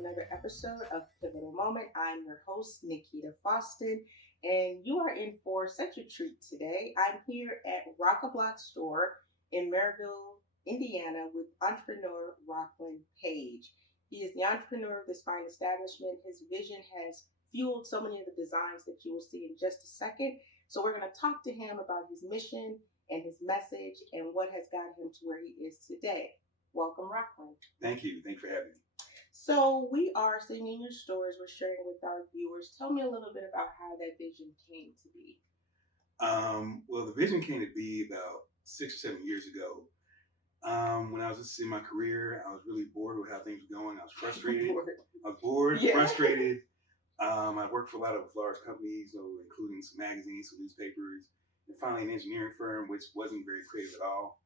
another episode of Pivotal Moment. I'm your host, Nikita Foston, and you are in for such a treat today. I'm here at ROCKaBLOCK store in Maryville, Indiana, with entrepreneur Rockland Page. He is the entrepreneur of this fine establishment. His vision has fueled so many of the designs that you will see in just a second. So we're going to talk to him about his mission and his message and what has got him to where he is today. Welcome, Rockland. Thank you. Thanks for having me. So we are sitting in your stores. We're sharing with our viewers. Tell me a little bit about how that vision came to be. Well, the vision came to be about 6 or 7 years ago. When I was just in my career, I was really bored with how things were going. I was frustrated. Frustrated. I worked for a lot of large companies, including some magazines, some newspapers, and finally an engineering firm, which wasn't very creative at all.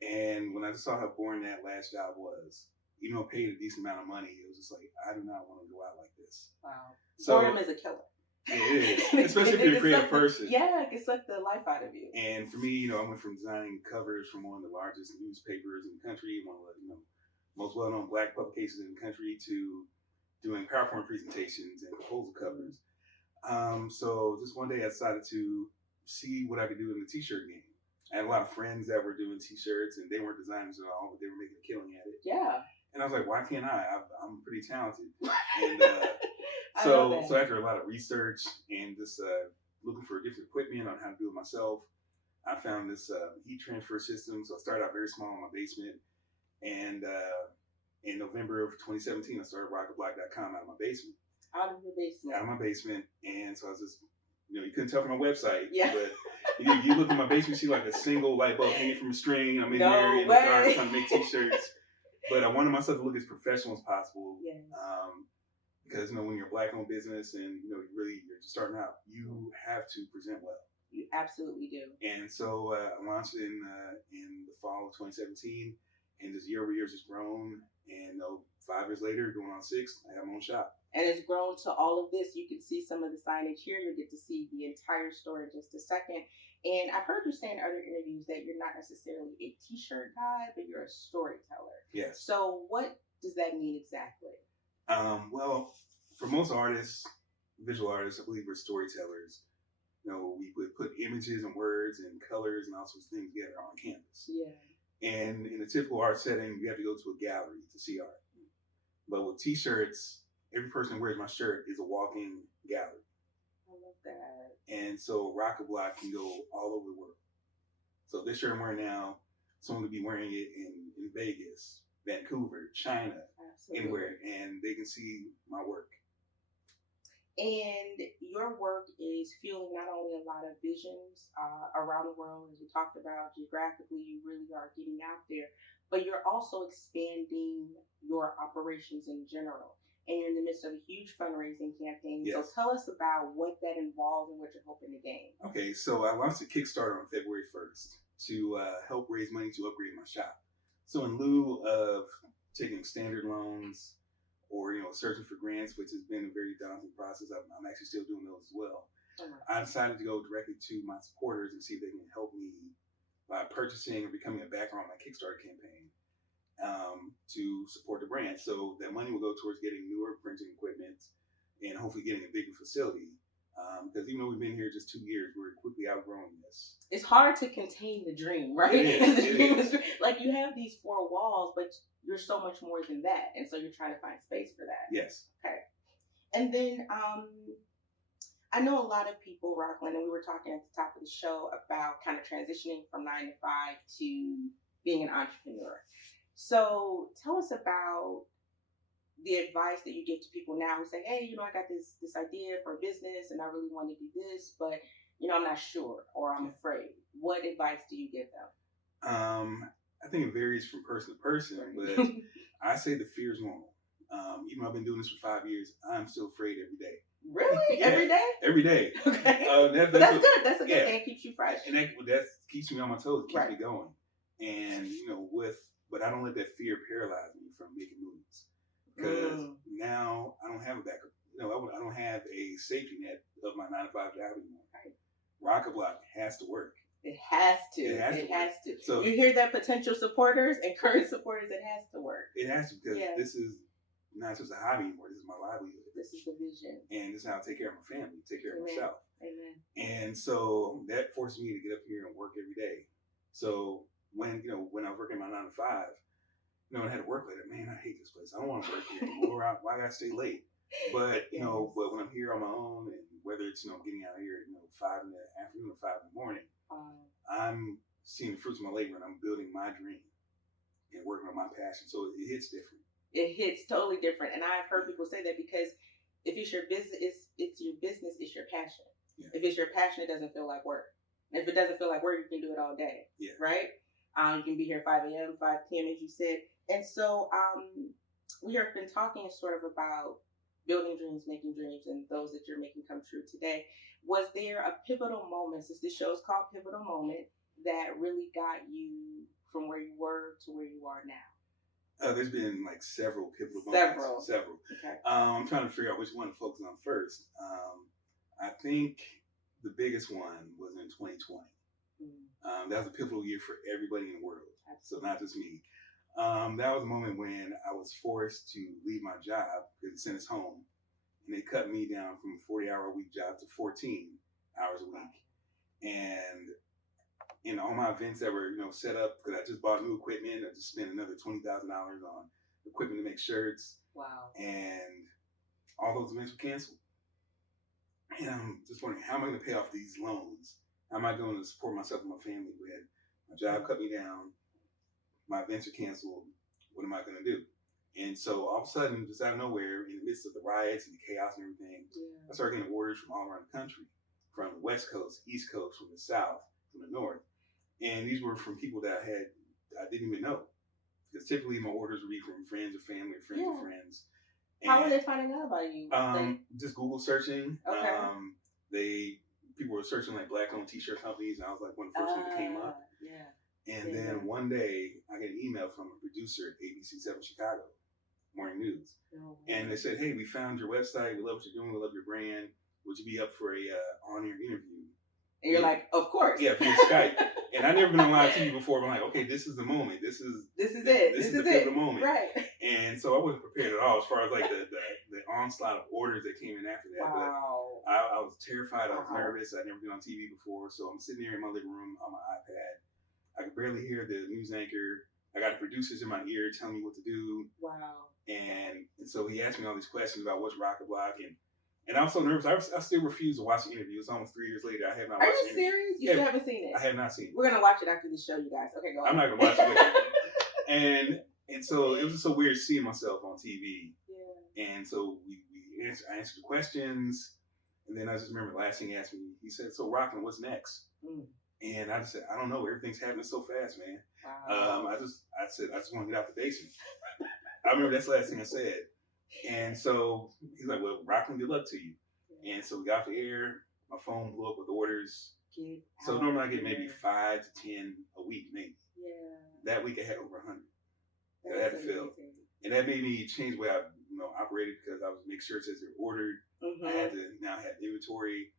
And when I just saw how boring that last job was, even though it paid a decent amount of money, it was just like, I do not want to go out like this. Wow. So, boredom is a killer. It is, especially if you're a creative person. Yeah, it can suck the life out of you. And for me, I went from designing covers from one of the largest newspapers in the country, one of the most well-known Black publications in the country, to doing PowerPoint presentations and proposal covers. So just one day I decided to see what I could do in the t-shirt game. I had a lot of friends that were doing t-shirts, and they weren't designers at all, but they were making a killing at it. Yeah. And I was like, why can't I? I'm pretty talented. And so after a lot of research and just looking for different equipment on how to do it myself, I found this heat transfer system. So I started out very small in my basement. And in November of 2017, I started ROCKaBLOCK.com out of my basement. Out of your basement. Out of my basement. And so I was just, you couldn't tell from my website. Yeah. But you look at my basement, you see like a single light bulb hanging from a string. I'm in there in the dark trying to make t-shirts. But I wanted myself to look as professional as possible. Yes. Because when you're a Black-owned business and you're just starting out, you have to present well. You absolutely do. And so I launched in the fall of 2017, and this year over year has just grown. And 5 years later, going on 6, I have my own shop. And it's grown to all of this. You can see some of the signage here. You'll get to see the entire store in just a second. And I've heard you say in other interviews that you're not necessarily a t-shirt guy, but you're a storyteller. Yes. So what does that mean exactly? Well, for most artists, visual artists, I believe we're storytellers. We would put images and words and colors and all sorts of things together on canvas. Yeah. And in a typical art setting, you have to go to a gallery to see art. But with t-shirts, every person who wears my shirt is a walking gallery. I love that. And so ROCKaBLOCK can go all over the world. So this shirt I'm wearing now, someone could be wearing it in Vegas, Vancouver, China, anywhere, and they can see my work. And your work is fueling not only a lot of visions around the world, as we talked about geographically, you really are getting out there, but you're also expanding your operations in general. And you're in the midst of a huge fundraising campaign. Yes. So tell us about what that involves and what you're hoping to gain. Okay, so I launched a Kickstarter on February 1st to help raise money to upgrade my shop. So in lieu of taking standard loans or searching for grants, which has been a very daunting process, I'm actually still doing those as well. I decided to go directly to my supporters and see if they can help me by purchasing or becoming a backer on my Kickstarter campaign. To support the brand. So that money will go towards getting newer printing equipment and hopefully getting a bigger facility. Because even though we've been here just 2 years, we're quickly outgrowing this. It's hard to contain the dream, right? It is. The dream is like you have these 4 walls, but you're so much more than that. And so you're trying to find space for that. Yes. Okay. And then I know a lot of people, Rockland, and we were talking at the top of the show about kind of transitioning from 9 to 5 to being an entrepreneur. So tell us about the advice that you give to people now who say, hey, I got this idea for a business and I really want to do this, but, I'm not sure or I'm afraid. What advice do you give them? I think it varies from person to person, but I say the fear is normal. Even though I've been doing this for 5 years, I'm still afraid every day. Really? Yeah, every day? Every day. Okay. That's good. That's a good thing. It keeps you fresh. And that keeps me on my toes. It keeps me going. And, but I don't let that fear paralyze me from making moves. Because now I don't have a backup. I don't have a safety net of my 9 to 5 job anymore. Right? ROCKaBLOCK has to work. It has to. It has to. So you hear that, potential supporters and current supporters, it has to work. It has to, because this is not just a hobby anymore. This is my livelihood. This is the vision. And this is how I take care of my family, take care of Amen. myself. Amen. And so that forces me to get up here and work every day. So when I was working my 9 to 5, when I had to work late, man, I hate this place. I don't want to work here anymore. Why gotta stay late? But but when I'm here on my own, and whether it's getting out here 5 in the afternoon or 5 in the morning, I'm seeing the fruits of my labor, and I'm building my dream and working on my passion. So it hits different. It hits totally different, and I've heard people say that because if it's your business, it's your business, it's your passion. Yeah. If it's your passion, it doesn't feel like work. If it doesn't feel like work, you can do it all day. Yeah. Right? You can be here 5 a.m., 5 p.m., as you said. And so we have been talking sort of about building dreams, making dreams, and those that you're making come true today. Was there a pivotal moment, since this show is called Pivotal Moment, that really got you from where you were to where you are now? There's been several pivotal moments. Several. Okay. I'm trying to figure out which one to focus on first. I think the biggest one was in 2020. That was a pivotal year for everybody in the world. Absolutely. So not just me. That was a moment when I was forced to leave my job because it sent us home, and they cut me down from a 40-hour-a-week job to 14 hours a week. And in all my events that were set up, because I just bought new equipment, I just spent another $20,000 on equipment to make shirts. Wow. And all those events were canceled. And I'm just wondering, how am I going to pay off these loans? How am I going to support myself and my family when my job cut me down, my events are canceled? What am I going to do? And so all of a sudden, just out of nowhere, in the midst of the riots and the chaos and everything, I started getting orders from all around the country, from the West Coast, East Coast, from the South, from the North. And these were from people that I didn't even know. Because typically my orders would be from friends or family or friends of friends. And, how were they finding out about you? Just Google searching. Okay. People were searching black-owned t-shirt companies, and I was one of the first ones that came up. Yeah. And then one day I get an email from a producer at ABC7 Chicago Morning News. And they said, hey, we found your website. We love what you're doing. We love your brand. Would you be up for a on-air interview? And you're like, of course. Yeah, via Skype. And I've never been on live TV before, but I'm like, okay, this is the moment. This is it. This is the pivotal moment. Right. And so I wasn't prepared at all as far as the onslaught of orders that came in after that. Wow. But I was terrified. I was nervous. I'd never been on TV before. So I'm sitting there in my living room on my iPad. I could barely hear the news anchor. I got the producers in my ear telling me what to do. Wow. And so he asked me all these questions about what's ROCKaBLOCK, and I was so nervous. I still refuse to watch the interview. It's almost 3 years later. I have not watched it. Are you serious? You still haven't seen it? I have not seen it. We're going to watch it after this show, you guys. Okay, go on. I'm not going to watch it with you. And so it was just so weird seeing myself on TV. Yeah. And so I answered the questions. And then I just remember the last thing he asked me, he said, so Rockland, what's next? And I just said, I don't know. Everything's happening so fast, man. Wow. I said, I just want to get out the basement. I remember that's the last thing I said. And so he's like, well, Rockland, good luck to you. Yeah. And so we got off the air. My phone blew up with orders. So normally I get maybe 5 to 10 a week, maybe. Yeah. That week I had over 100 that I had to fill. And that made me change the way I operated, because I was making sure it says they're ordered. I had to now have inventory.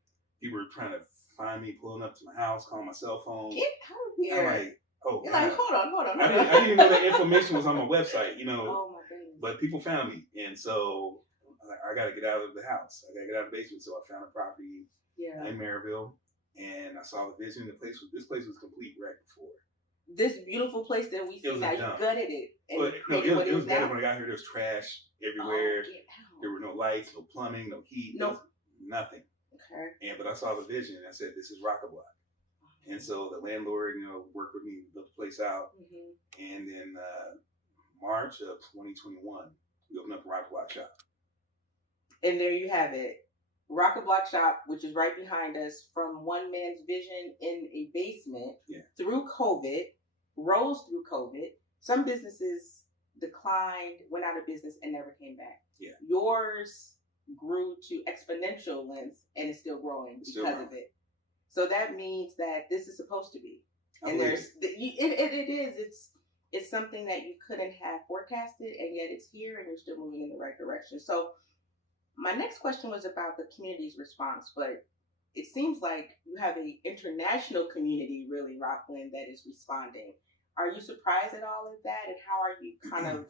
People were trying to find me, pulling up to my house, calling my cell phone. Get out of here. I'm like, oh, you're like, hold on. I didn't even know that information was on my website, Oh my goodness. But people found me, and so I got to get out of the house. I got to get out of the basement. So I found a property in Maryville, and I saw the vision. This place was complete wreck before. This beautiful place that we see now, you gutted it. But it was better when I got here. There was trash everywhere. There were no lights, no plumbing, no heat, nothing. Okay. But I saw the vision, and I said, this is ROCKaBLOCK. And so the landlord, worked with me to build the place out. And in March of 2021, we opened up a ROCKaBLOCK shop. And there you have it. ROCKaBLOCK shop, which is right behind us, from one man's vision in a basement through COVID, rose through COVID. Some businesses declined, went out of business, and never came back. Yeah. Yours grew to exponential lengths and is still growing because of it. So that means that this is supposed to be. And it's something that you couldn't have forecasted, and yet it's here and you're still moving in the right direction. So my next question was about the community's response, but it seems like you have an international community, really, Rockland, that is responding. Are you surprised at all of that? And how are you kind of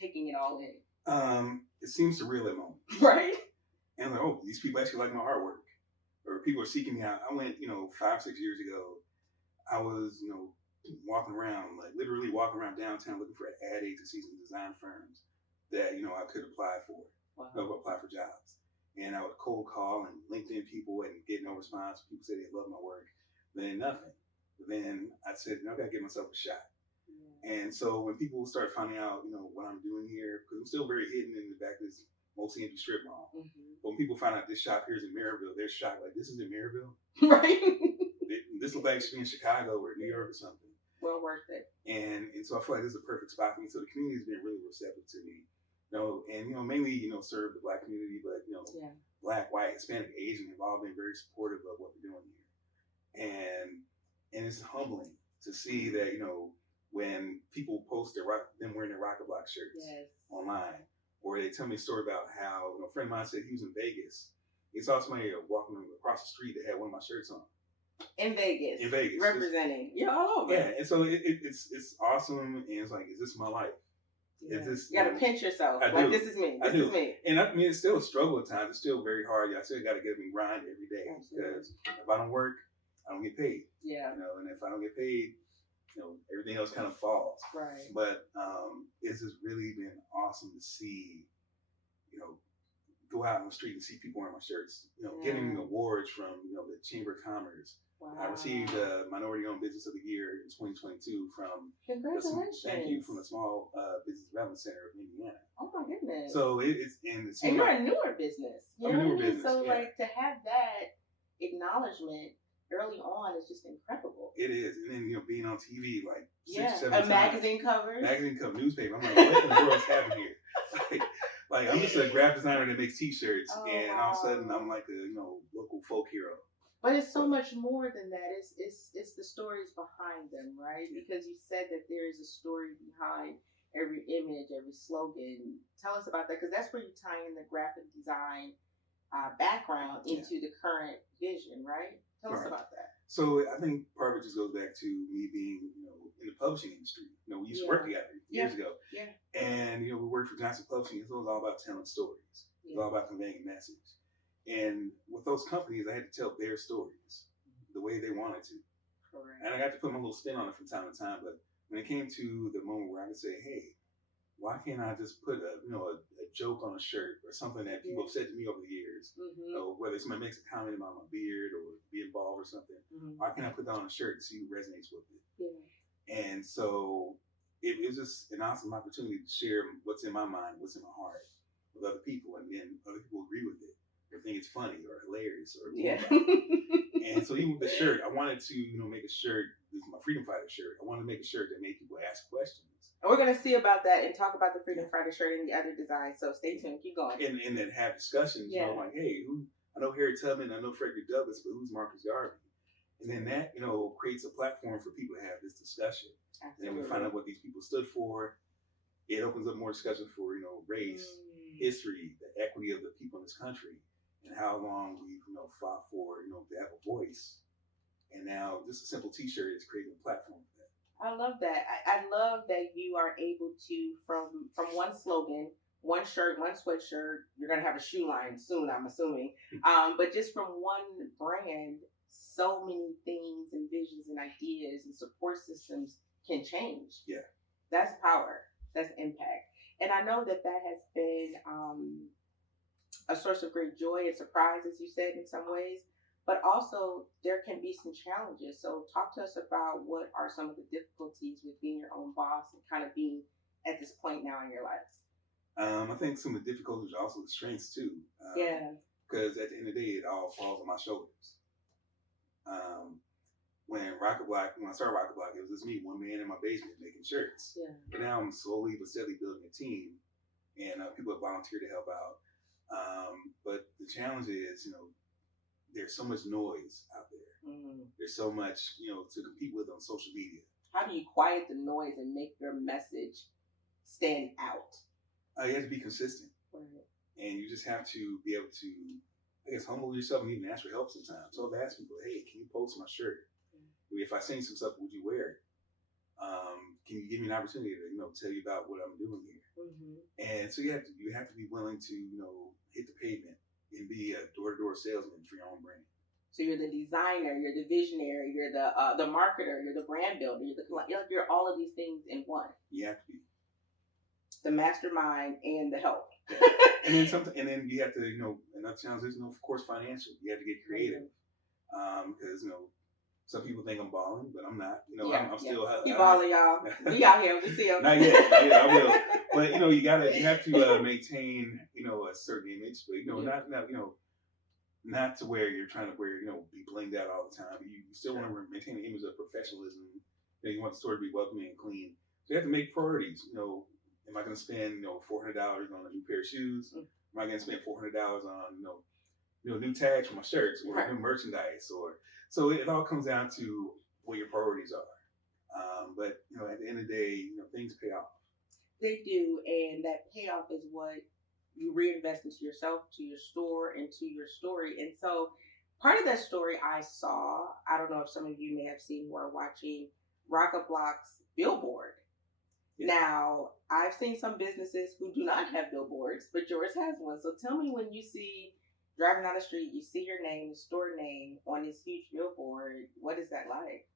taking it all in? It seems surreal at moments. Right? And I'm like, oh, these people actually like my artwork. Or people are seeking me out. I went, 5-6 years ago, I was, walking around, like literally walking around downtown looking for ad agencies and design firms that, I could apply for, apply for jobs. And I would cold call and LinkedIn people and get no response. People said they love my work. Then nothing. Then I said, I got to give myself a shot. And so when people start finding out, what I'm doing here, because I'm still very hidden in the back of this mostly empty strip mall. Mm-hmm. But when people find out this shop here is in Maryville, they're shocked. Like, this is in Maryville? Right. This looks like it should be in Chicago or New York or something. Well worth it. And so I feel like this is a perfect spot for me. So the community has been really receptive to me. And mainly, serve the Black community, but Black, white, Hispanic, Asian have all been very supportive of what we're doing here. And it's humbling to see that, when people post them wearing their ROCKaBLOCK shirts online, or they tell me a story about how a friend of mine said he was in Vegas. He saw somebody walking across the street that had one of my shirts on. In Vegas. Representing. You're all over. Yeah, and so it's awesome, and it's like, is this my life? Yeah. Is this, you gotta pinch yourself. This is me. This is me. And I mean, it's still a struggle at times. It's still very hard. I still gotta get me grind every day. Because if I don't work, I don't get paid. Yeah. And if I don't get paid, everything else kind of falls. Right. But it's just really been awesome to see, go out on the street and see people wearing my shirts, getting awards from, the Chamber of Commerce. Wow. I received Minority-Owned Business of the Year in 2022 from from the Small Business Development Center of Indiana. Oh my goodness! So and you're a newer business. You know what I mean? So like to have that acknowledgement early on is just incredible. It is, and then being on TV like 6-7 times. Magazine cover, newspaper. I'm like, what in the world's happening here? Like I'm just a graphic designer that makes T-shirts, and all of a sudden I'm like a local folk hero. But it's so much more than that. It's the stories behind them, right? Because you said that there is a story behind every image, every slogan. Tell us about that, because that's where you tie in the graphic design background into the current vision, right? Tell us about that. So I think part of it just goes back to me being, in the publishing industry. We used to work together years ago. Yeah. And, we worked for Johnson Publishing. It was all about telling stories. It was all about conveying a message. And with those companies, I had to tell their stories the way they wanted to. Correct. And I got to put my little spin on it from time to time. But when it came to the moment where I could say, hey, why can't I just put a joke on a shirt or something that people have said to me over the years, whether somebody makes a comment about my beard or being bald or something, why can't I put that on a shirt and see who resonates with it? Yeah. And so it was just an awesome opportunity to share what's in my mind, what's in my heart with other people, and then other people agree with it or think it's funny or hilarious or And so even with the shirt, I wanted to make a shirt. This is my Freedom Fighter shirt. I wanted to make a shirt that made people ask questions. And we're going to see about that and talk about the Freedom Fighter shirt and the other designs. So stay tuned. Keep going. And then have discussions. Like, hey, I know Harry Tubman, I know Frederick Douglass, but who's Marcus Garvey? And then that, creates a platform for people to have this discussion. Absolutely. And then we find out what these people stood for. It opens up more discussion for, race, history, the equity of the people in this country, and how long we've, fought for, to have a voice. And now just a simple T-shirt is creating a platform for that. I love that. I love that you are able to, from one slogan, one shirt, one sweatshirt, you're going to have a shoe line soon, I'm assuming. But just from one brand, so many things and visions and ideas and support systems can change. Yeah. That's power. That's impact. And I know that has been a source of great joy and surprise, as you said, in some ways. But also, there can be some challenges. So talk to us about what are some of the difficulties with being your own boss and kind of being at this point now in your life. I think some of the difficulties are also the strengths, too. Because at the end of the day, it all falls on my shoulders. When I started ROCKaBLOCK, it was just me, one man in my basement making shirts. Yeah. But now I'm slowly but steadily building a team, and people have volunteered to help out. But the challenge is, there's so much noise out there. There's so much, to compete with on social media. How do you quiet the noise and make your message stand out? You have to be consistent. Right. And you just have to be able to, humble yourself and even ask for help sometimes. So I've asked people, hey, can you post my shirt? If I sing some stuff, would you wear it? can you give me an opportunity to, tell you about what I'm doing here? Mm-hmm. And so you have to be willing to, hit the pavement and be a door-to-door salesman for your own brand. So you're the designer, you're the visionary, you're the marketer, you're the brand builder, you're all of these things in one. You have to be the mastermind and the help. And then you have to, another challenge is, of course, financial. You have to get creative, because some people think I'm balling, but I'm not. I'm still. He balling, y'all. We out here. We see him. Not yet. I will. But you have to maintain, a certain image, but not to where you're trying to be blinged out all the time. You still want to maintain an image of professionalism. You want the store to be welcoming and clean. So you have to make priorities. Am I going to spend $400 on a new pair of shoes? Am I going to spend $400 on new tags for my shirts or new merchandise? So it all comes down to what your priorities are. But at the end of the day, things pay off. They do, and that payoff is what you reinvest into yourself, to your store, and to your story. And so part of that story I saw, I don't know if some of you may have seen who are watching ROCKaBLOCK's billboard. Yeah. Now, I've seen some businesses who do not have billboards, but yours has one. So tell me, when you see driving down the street, you see your name, the store name on this huge billboard, what is that like?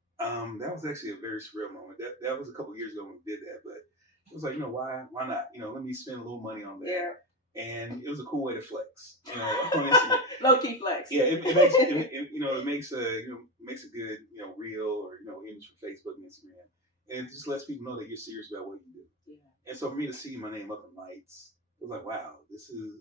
That was actually a very surreal moment. That was a couple of years ago when we did that, but it was like, why not? Let me spend a little money on that. Yeah. And it was a cool way to flex, on Instagram. Low key flex. Yeah, it makes it makes a good reel or image for Facebook and Instagram, and it just lets people know that you're serious about what you do. Yeah. And so for me to see my name up in lights, it was like, wow, this is.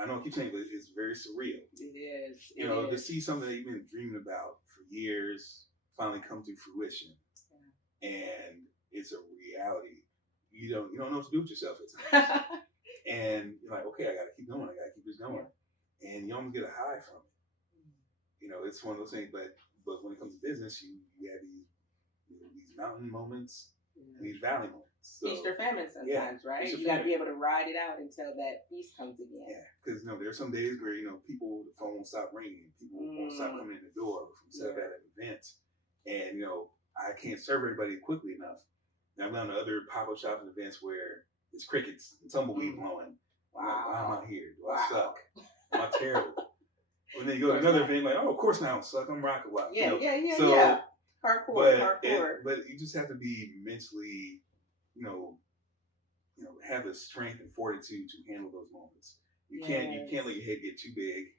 I know I keep saying, but it's very surreal. It is. To see something that you've been dreaming about for years finally come to fruition, and it's a reality. You don't know what to do with yourself at times. And you're like, okay, I got to keep going. I got to keep this going. Yeah. And you almost get a high from it. It's one of those things. But when it comes to business, you have these mountain moments and these valley moments. So, feast or famine sometimes, right? You got to be able to ride it out until that feast comes again. Yeah, because there are some days where the phone won't stop ringing. People won't stop coming in the door from set up at an event. And I can't serve everybody quickly enough. And I've done other pop-up shops and events where it's crickets and tumbleweed blowing. Wow. Like, why am I here? Do I suck? Am I terrible? And then you go to another event, like, oh, of course not, I don't suck. I'm ROCKaBLOCK. Yeah. Hardcore. But you just have to be mentally, have the strength and fortitude to handle those moments. You can't let your head get too big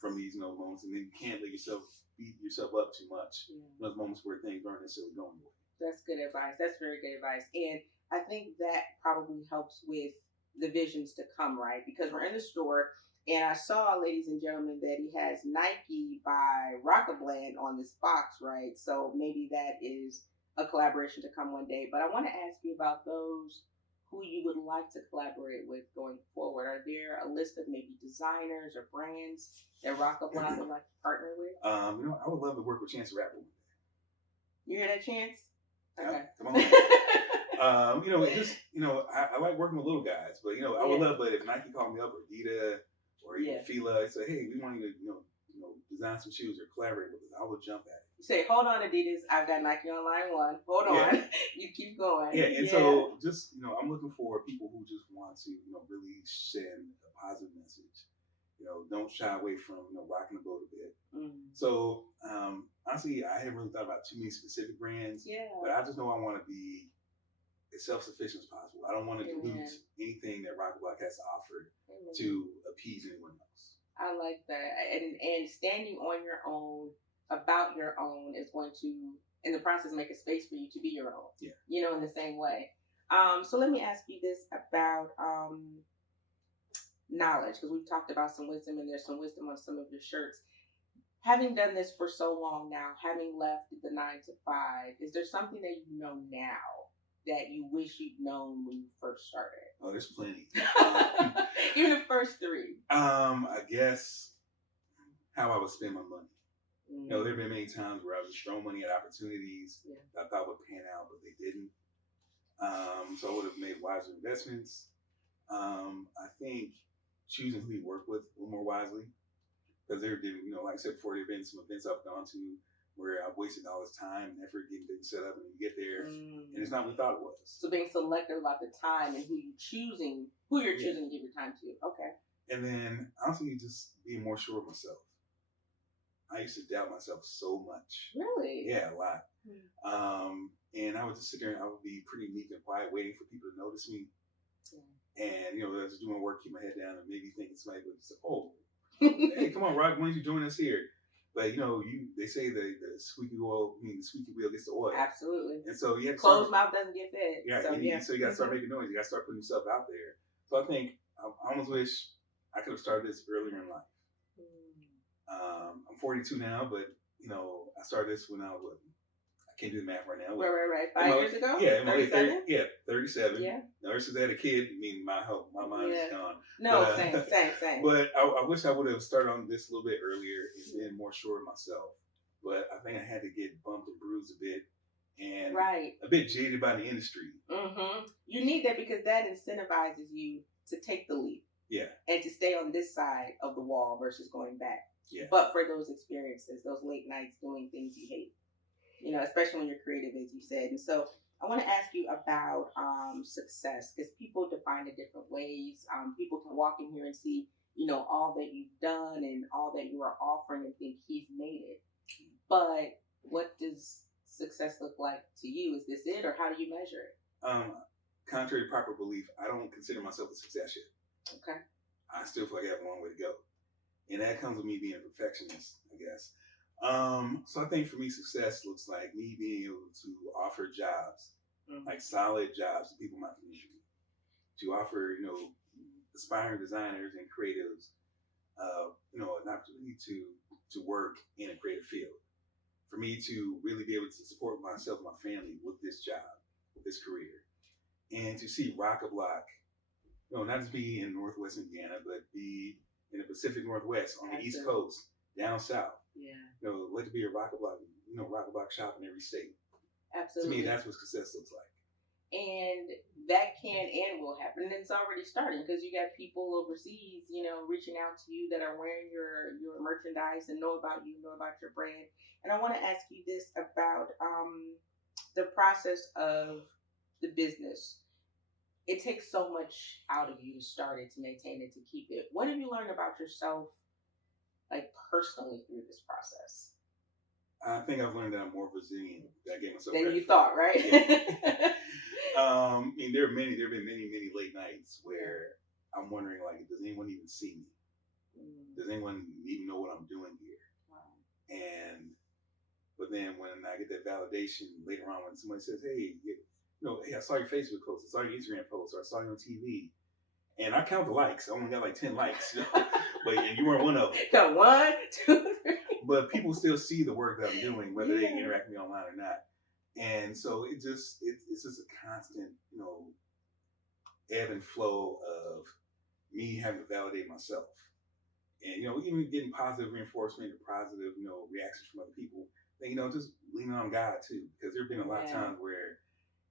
from these moments, and then you can't let yourself beat yourself up too much. Those moments where things aren't necessarily going away. That's good advice. That's very good advice. And I think that probably helps with the visions to come, right? Because we're in the store, and I saw, ladies and gentlemen, that he has Nike by ROCKaBLCOK on this box, right? So maybe that is a collaboration to come one day. But I want to ask you about those who you would like to collaborate with going forward. Are there a list of maybe designers or brands that ROCKaBLCOK would like to partner with? I would love to work with Chance the Rapper. You hear that, Chance? Okay. Come on. I like working with little guys, but I would love, but if Nike called me up, or Adidas, or even Fila, say, hey, we want you to design some shoes or collaborate with us, I would jump at it. You say, hold on, Adidas, I've got Nike on line 1. Hold on. You keep going. Yeah, and so just I'm looking for people who just want to really send a positive message. Don't shy away from rocking the boat a bit. So honestly, I haven't really thought about too many specific brands. But I just know I want to be as self-sufficient as possible. I don't want to dilute anything that ROCKaBLCOK has to offer to appease anyone else. I like that. And standing on your own, about your own, is going to, in the process, make a space for you to be your own. Yeah. In the same way. So let me ask you this about knowledge, because we've talked about some wisdom, and there's some wisdom on some of your shirts. Having done this for so long now, having left the 9 to 5, is there something that you know now that you wish you'd known when you first started? Oh, there's plenty. Even the first 3. I guess how I would spend my money. There have been many times where I was just throwing money at opportunities that I thought would pan out, but they didn't. So I would have made wiser investments. I think choosing who you work with a little more wisely, because there have been, like I said before, there have been some events I've gone to where I've wasted all this time and effort getting things set up, and you get there, and it's not what we thought it was. So being selective about the time and who you're choosing to give your time to. Okay. And then honestly, just being more sure of myself. I used to doubt myself so much. Really? Yeah, a lot. And I would just sit there and I would be pretty meek and quiet, waiting for people to notice me. And, I was just doing work, keep my head down, and maybe thinking somebody would say, oh, hey, come on, Rock, why don't you join us here? But, they say the squeaky wheel gets the oil. Absolutely. And so you have to closed mouth doesn't get fed. Yeah, so you got to start making noise. You got to start putting yourself out there. So I think I almost wish I could have started this earlier in life. I'm 42 now, but, I started this when I was, I can't do the math right now. Right. 5 years ago? Yeah, in my late 37. Yeah. Ever since I had a kid, my mind is gone. No, same. But I wish I would have started on this a little bit earlier and been more sure of myself. But I think I had to get bumped and bruised a bit and a bit jaded by the industry. You need that because that incentivizes you to take the leap. Yeah. And to stay on this side of the wall versus going back. Yeah. But for those experiences, those late nights doing things you hate. Especially when you're creative, as you said. And so I want to ask you about success, because people define it different ways. People can walk in here and see, all that you've done and all that you are offering and think he's made it. But what does success look like to you? Is this it, or how do you measure it? Contrary to popular belief, I don't consider myself a success yet. Okay. I still feel like I have a long way to go. And that comes with me being a perfectionist, I guess. So I think for me, success looks like me being able to offer jobs, like solid jobs to people in my community, to offer, aspiring designers and creatives, an opportunity to work in a creative field. For me to really be able to support myself and my family with this job, with this career, and to see ROCKaBLOK, not just be in Northwest Indiana, but be in the Pacific Northwest, on the East Coast, down south. Yeah. Let it be a ROCKaBLOK, ROCKaBLOK shop in every state. Absolutely. To me, that's what success looks like. And that can and will happen. And it's already starting because you got people overseas, reaching out to you that are wearing your merchandise and know about you, know about your brand. And I want to ask you this about the process of the business. It takes so much out of you to start it, to maintain it, to keep it. What have you learned about yourself, like personally, through this process? I think I've learned that I'm more resilient than I gave myself than you thought, right? Yeah. There have been many late nights where I'm wondering, like, does anyone even see me? Does anyone even know what I'm doing here? Wow. But then when I get that validation later on, when somebody says, hey, hey, I saw your Facebook post, I saw your Instagram post, or I saw you on TV. And I count the likes. I only got like 10 likes. And you weren't one of them. Got 1, 2, 3. But people still see the work that I'm doing, whether they interact with me online or not. And so it's just a constant, ebb and flow of me having to validate myself. And, even getting positive reinforcement or positive, reactions from other people. And, just leaning on God too. Because there have been a lot of times where,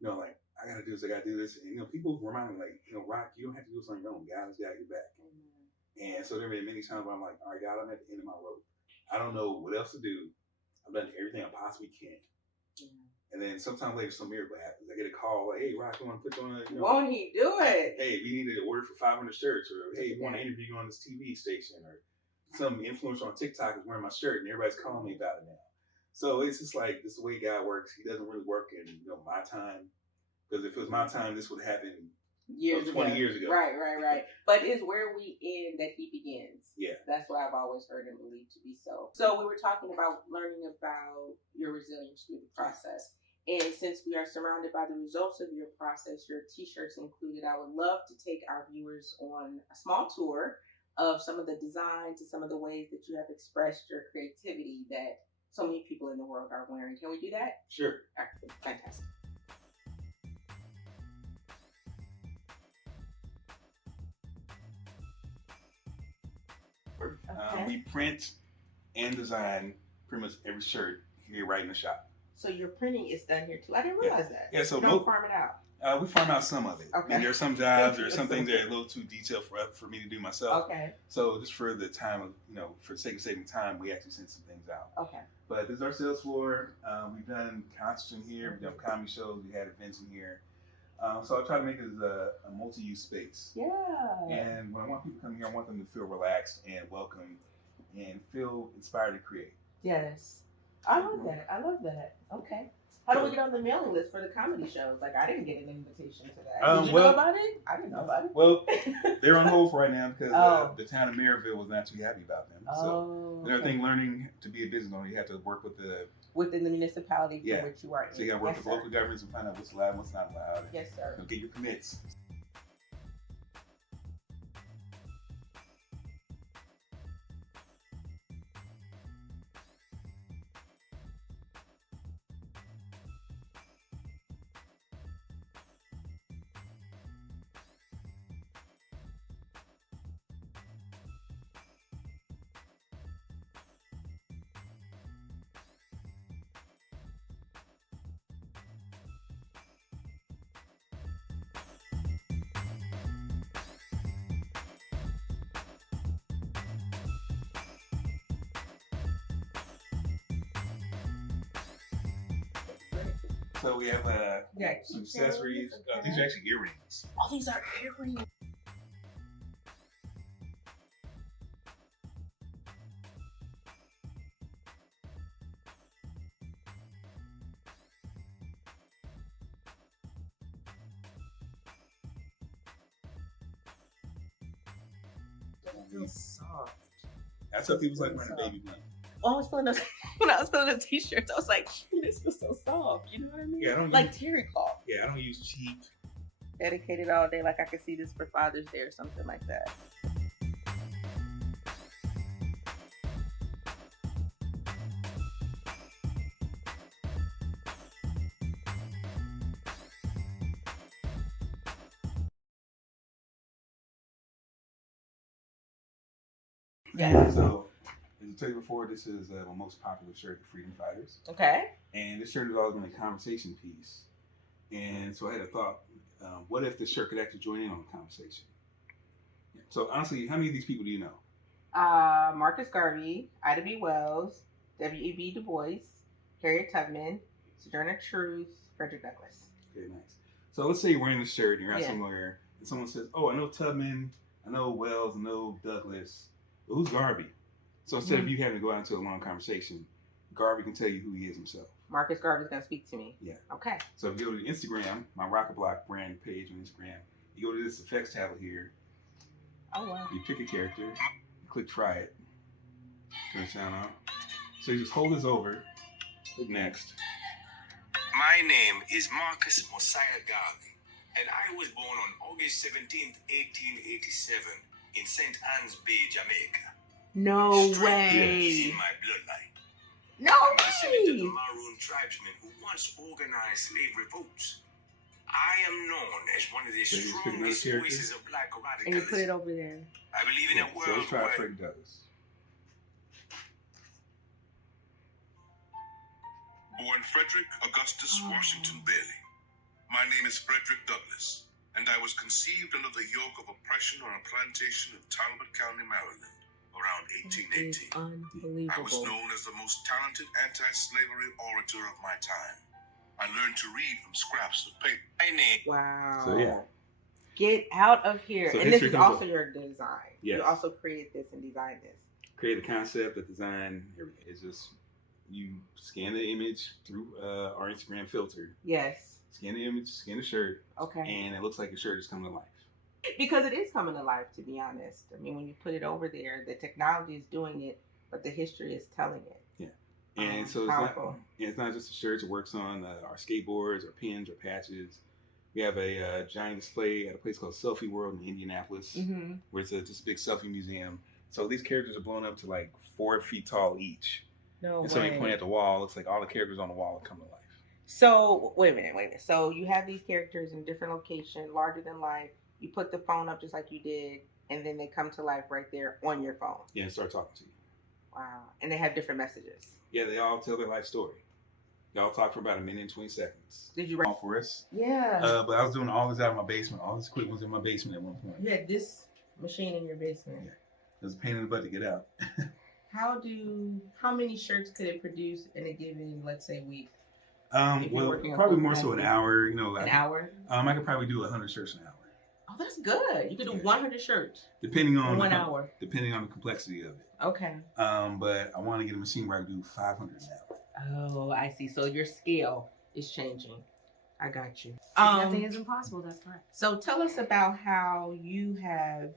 like, I got to do this, I got to do this. And, people remind me, like, Rock, you don't have to do this on your own. God has got your back. And so there have been many times where I'm like, all right, God, I'm at the end of my rope. I don't know what else to do. I've done everything I possibly can. And then sometime later, some miracle happens. I get a call like, hey, Rock, you want to put you on a... Won't he do it? Hey, we need to order for 500 shirts. Or, hey, we want to interview you on this TV station. Or some influencer on TikTok is wearing my shirt and everybody's calling me about it now. So it's just like, this is the way God works. He doesn't really work in, my time. Because if it was my time, this would happen 20 years ago. Right. But it's where we end that he begins. Yeah. That's what I've always heard and believed to be so. So we were talking about learning about your resilience through the process. And since we are surrounded by the results of your process, your t-shirts included, I would love to take our viewers on a small tour of some of the designs and some of the ways that you have expressed your creativity that so many people in the world are wearing. Can we do that? Sure. All right, fantastic. Okay. We print and design pretty much every shirt here right in the shop. So your printing is done here too. I didn't realize that. Yeah, so you don't farm it out. We farm out some of it. Okay. I mean, there are some jobs, there are some things that are a little too detailed for me to do myself. Okay. So just for the time of, for the sake of saving time, we actually send some things out. Okay. But this is our sales floor. We've done concerts in here. We've done comedy shows. We had events in here. So I try to make it as a multi-use space. Yeah. And when I want people to come here, I want them to feel relaxed and welcome and feel inspired to create. Yes. I love that. I love that. Okay. How do we get on the mailing list for the comedy shows? Like, I didn't get an invitation to that. Did you know about it? I didn't know about it. Well, they're on hold for right now because the town of Maryville was not too happy about them. So, and everything, learning to be a business owner, you have to work with within the municipality for which you are in. So you got to work with local governments and find out what's allowed and what's not allowed. Yes, sir. Get your permits. So we have some accessories. These are actually earrings. Oh, these are earrings. Feels soft. That's what people like wearing a baby blunt. Well, when I was filling up t-shirts, I was like, this was so soft. You know what I mean? Yeah, I don't like terry cloth. Yeah, I don't use cheap. Dedicated all day. Like I could see this for Father's Day or something like that. Yeah. So, as I told you before, this is my most popular shirt, the Freedom Fighters. Okay. And this shirt has always been a conversation piece. And so I had a thought, what if this shirt could actually join in on the conversation? Yeah. So honestly, how many of these people do you know? Marcus Garvey, Ida B. Wells, W.E.B. Du Bois, Harriet Tubman, Sojourner Truth, Frederick Douglass. Okay, nice. So let's say you're wearing this shirt and you're out somewhere and someone says, oh, I know Tubman, I know Wells, I know Douglass. But who's Garvey? So instead of you having to go out into a long conversation, Garvey can tell you who he is himself. Marcus Garvey's going to speak to me. Yeah. Okay. So if you go to Instagram, my ROCKaBLOCK brand page on Instagram, you go to this effects tablet here. Oh, wow. You pick a character, you click try it, turn the sound on. So you just hold this over, click next. My name is Marcus Mosiah Garvey, and I was born on August 17th, 1887 in St. Anne's Bay, Jamaica. No Straight way. is in my bloodline. No I'm a descendant of way. the Maroon tribesmen who once organized slave revolts. I am known as one of the So you just pick another strongest character? voices of black And you radicalism. put it over there. I believe in a So world let's try where Frederick Douglass. Born Frederick Augustus Washington Bailey. My name is Frederick Douglass, and I was conceived under the yoke of oppression on a plantation in Talbot County, Maryland, around 1818. Unbelievable. I was known as the most talented anti-slavery orator of my time. I learned to read from scraps of paper. Wow. So yeah. Get out of here. So and this history is comes also your design. Yes. You also created this and designed this. Create the concept, the design, everything. It's just, you scan the image through our Instagram filter. Yes. Scan the image, scan the shirt. Okay. And it looks like your shirt is coming to life. Because it is coming to life, to be honest. I mean, when you put it over there, the technology is doing it, but the history is telling it. Yeah. And so it's not just the shirts. It works on our skateboards, our pins, our patches. We have a giant display at a place called Selfie World in Indianapolis, where it's just a big selfie museum. So these characters are blown up to like 4 feet tall each. No and so when you point at the wall, it looks like all the characters on the wall are coming to life. So, wait a minute. So you have these characters in different locations, larger than life. You put the phone up just like you did, and then they come to life right there on your phone. Yeah, and start talking to you. Wow. And they have different messages. Yeah, they all tell their life story. Y'all talked for about 1 minute and 20 seconds. Did you write? All for us. Yeah. But I was doing all this out of my basement. All this equipment was in my basement at one point. You had this machine in your basement. Yeah. It was a pain in the butt to get out. How many shirts could it produce in a given, let's say, week? Well, probably more so an hour. You know, an hour. I could probably do 100 shirts an hour. Oh, that's good. You could do 100 shirts. Depending on 1 hour. Depending on the complexity of it. Okay. But I want to get a machine where I can do 500 an hour. Oh, I see. So your scale is changing. I got you. Nothing is impossible. That's correct. So tell us about how you have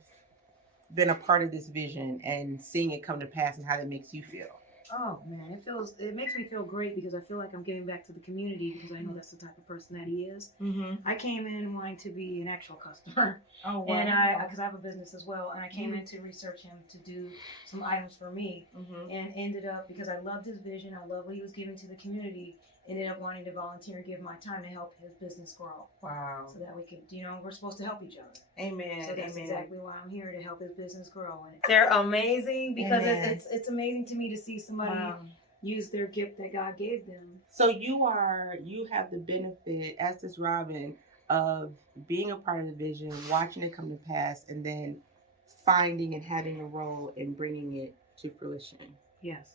been a part of this vision and seeing it come to pass and how that makes you feel. Oh man, it makes me feel great because I feel like I'm giving back to the community because I know that's the type of person that he is. Mm-hmm. I came in wanting to be an actual customer, Oh, wow. and because I have a business as well, and I came in to research him to do some items for me, and ended up because I loved his vision, I love what he was giving to the community. Ended up wanting to volunteer and give my time to help his business grow. Wow. So that we could, we're supposed to help each other. Amen. So that's Amen. exactly why I'm here, to help his business grow. And they're amazing because Amen. it's amazing to me to see somebody use their gift that God gave them. So you have the benefit, as does Robin, of being a part of the vision, watching it come to pass, and then finding and having a role in bringing it to fruition. Yes.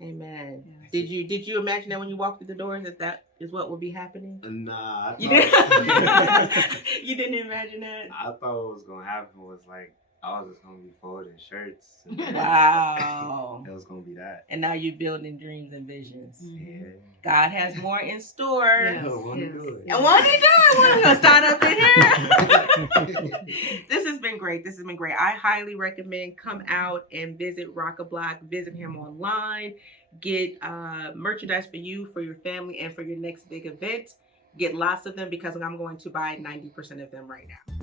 Amen. Yes. Did you imagine that when you walked through the doors that is what would be happening? Nah, You didn't imagine that? I thought what was gonna happen was like I was just gonna be folding shirts. And Wow. it was gonna be that. And now you're building dreams and visions. Yeah. God has more in store. Yes. Wanna do it. And what he doing? We're gonna start up in here. This has been great. I highly recommend come out and visit ROCKaBLOK. Visit him online. Get merchandise for you, for your family, and for your next big event. Get lots of them because I'm going to buy 90% of them right now.